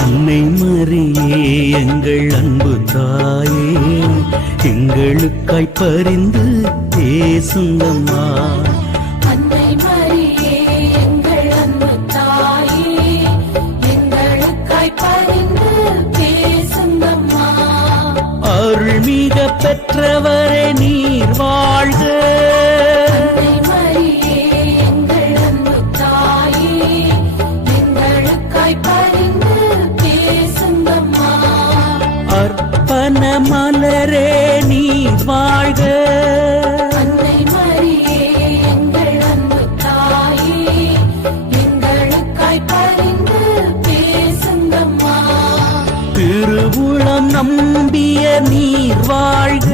அன்னை மரியே எங்கள் அன்பு தாயே, எங்களுக்காய் பரிந்து பேசுங்கம்மா. அன்னை மரியே எங்கள் அன்பு தாயே, எங்களுக்காய் பரிந்து பேசுங்கம்மா. அருள்மிக பெற்றவரே நீர் வாழ்க. அன்னை மரியே எங்கள் அன்பு தாயே, எங்களுக்காய் பரிந்து பேசுங்கம்மா. அர்ப்பண மலரே நீர் வாழ்க. அன்னை மரியே எங்கள் அன்பு தாயே, எங்களுக்காய் பரிந்து பேசுங்கம்மா. திருவுளம் நம்பிய நீர் வாழ்க.